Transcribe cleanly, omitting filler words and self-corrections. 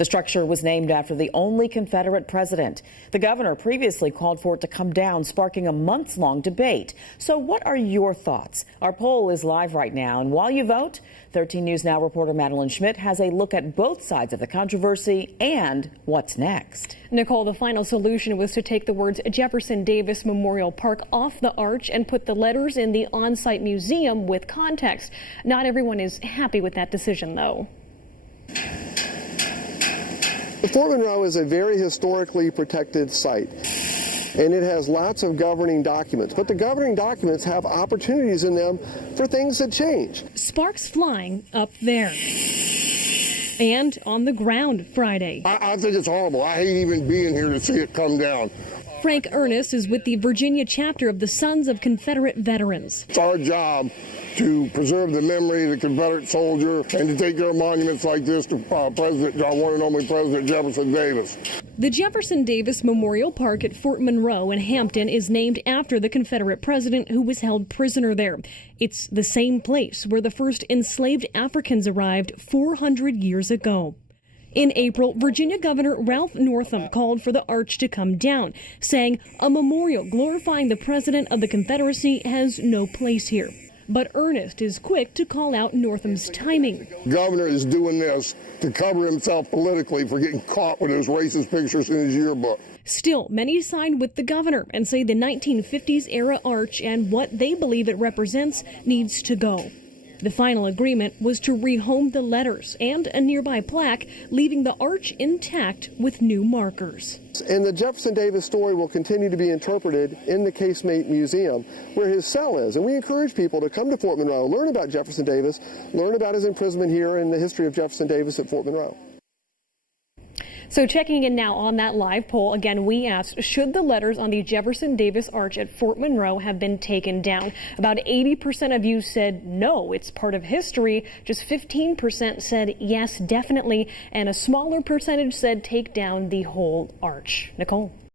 The structure was named after the only Confederate president. The governor previously called for it to come down, sparking a months-long debate. So what are your thoughts? Our poll is live right now, and while you vote, 13 News Now reporter Madeline Schmidt has a look at both sides of the controversy and what's next. Nicole, the final solution was to take the words Jefferson Davis Memorial Park off the arch and put the letters in the on-site museum with context. Not everyone is happy with that decision, though. Fort Monroe is a very historically protected site, and it has lots of governing documents, but the governing documents have opportunities in them for things that change. Sparks flying up there and on the ground Friday. I think it's horrible. I hate even being here to see it come down. Frank Ernest is with the Virginia chapter of the Sons of Confederate Veterans. It's our job to preserve the memory of the Confederate soldier and to take care of monuments like this to President, our one and only President Jefferson Davis. The Jefferson Davis Memorial Park at Fort Monroe in Hampton is named after the Confederate president who was held prisoner there. It's the same place where the first enslaved Africans arrived 400 years ago. In April, Virginia Governor Ralph Northam called for the arch to come down, saying a memorial glorifying the president of the Confederacy has no place here. But Ernest is quick to call out Northam's timing. The governor is doing this to cover himself politically for getting caught with those racist pictures in his yearbook. Still, many side with the governor and say the 1950s era arch and what they believe it represents needs to go. The final agreement was to rehome the letters and a nearby plaque, leaving the arch intact with new markers. And the Jefferson Davis story will continue to be interpreted in the Casemate Museum, where his cell is. And we encourage people to come to Fort Monroe, learn about Jefferson Davis, learn about his imprisonment here and the history of Jefferson Davis at Fort Monroe. So checking in now on that live poll, again, we asked, should the letters on the Jefferson Davis Arch at Fort Monroe have been taken down? About 80% of you said no, it's part of history. Just 15% said yes, definitely. And a smaller percentage said take down the whole arch. Nicole.